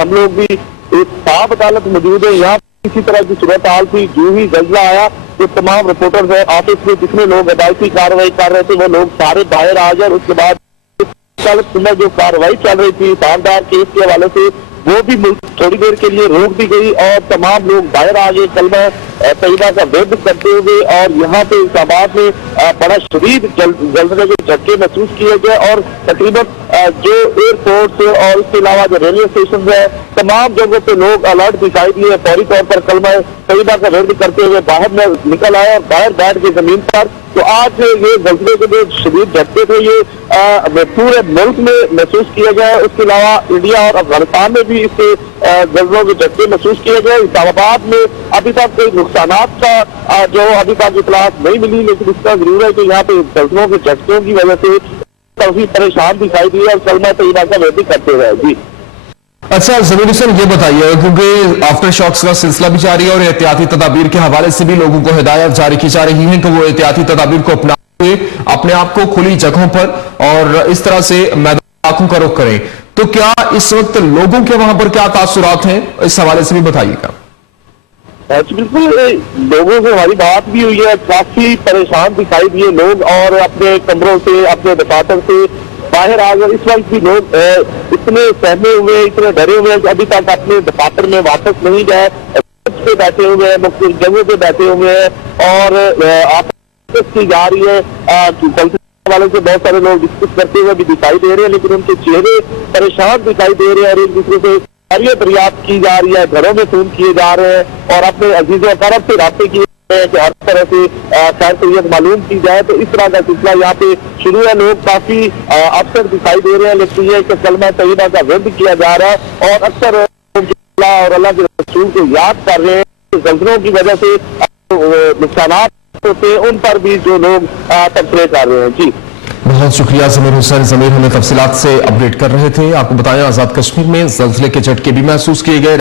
हम लोग भी एक साफ अदालत मौजूद है, यहाँ इसी तरह की सूरत हाल थी। जो ही जल्दा आया तो तमाम रिपोर्टर्स है ऑफिस में जितने लोग अदालती कार्रवाई कर रहे थे वो लोग सारे बाहर आ गए। उसके बाद कल सुबह जो कार्रवाई चल रही थी शानदार केस के हवाले से वो भी थोड़ी देर के लिए रोक दी गई और तमाम लोग बाहर आ गए कलमा तैयबा का विरोध करते हुए। और यहाँ पे इस्लामाबाद में बड़ा शदीद जलने के झटके महसूस किए गए और तकरीबन जो एयरपोर्ट और इसके अलावा जो रेलवे स्टेशन है तमाम जगहों पे लोग अलर्ट दिखाई दिए। फौरी तौर पर कलमा तैयबा का विरोध करते हुए बाहर में निकल आए और बाहर बैठ के जमीन पर। तो आज ये जल्जले के जो शदीद झटके थे ये पूरे मुल्क में महसूस किया गया। उसके अलावा इंडिया और अफगानिस्तान में भी इसके जल्जलों के झटके महसूस किए गए। इस्लामाबाद में अभी तक कोई नुकसानात का जो अभी तक इतलात नहीं मिली, लेकिन इसका जरूर है कि यहाँ पे जल्जलों के झटकों की वजह से काफी परेशान दिखाई दिए और कलमा तैयबा का विरोध करते रहे। जी अच्छा ज़मीर हुसैन, ये बताइए क्योंकि आफ्टर शॉक्स का सिलसिला भी जारी है और एहतियाती तदाबीर के हवाले से भी लोगों को हिदायत जारी की जा रही है कि वो एहतियाती तदाबीर को अपना के अपने आप को खुली जगहों पर और इस तरह से मैदान का रुख करें। तो क्या इस वक्त लोगों के वहां पर क्या तासुरात हैं, इस हवाले से भी बताइएगा। बिल्कुल, लोगों से हमारी बात भी हुई है, काफी परेशान दिखाई दिए लोग और अपने कमरों से अपने दफातर से बाहर आ गए। इस वक्त भी लोग इतने सहमे हुए इतने डरे हुए हैं कि अभी तक अपने दफातर में वापस नहीं गए, पे बैठे हुए हैं, मुख्तलिफ जगहों पे बैठे हुए हैं और आप की जा रही है वाले से बहुत सारे लोग डिस्कस करते हुए भी दिखाई दे रहे हैं, लेकिन उनके चेहरे परेशान दिखाई दे रहे हैं और एक दूसरे से दरियाफ्त की जा रही है, घरों में फोन किए जा रहे हैं और अपने अजीजों तरफ से रास्ते किए कि हर तरह से खैर सैयद मालूम की जाए। तो इस तरह का सिलसिला यहाँ पे शुरू है। लोग काफी अफसर दिखाई दे रहे हैं, लेकिन ये कि कलमा तैयबा का विरोध किया जा रहा है और अक्सर और अल्लाह के रसूल को याद कर रहे हैं। जल्जलों की वजह से नुकसानात होते हैं उन पर भी जो लोग तबसरे कर रहे हैं। जी बहुत शुक्रिया ज़मीर हुसैन। ज़मीर हमें तफसीलात से अपडेट कर रहे थे। आपको बताया आजाद कश्मीर में जल्जले के झटके भी महसूस किए गए।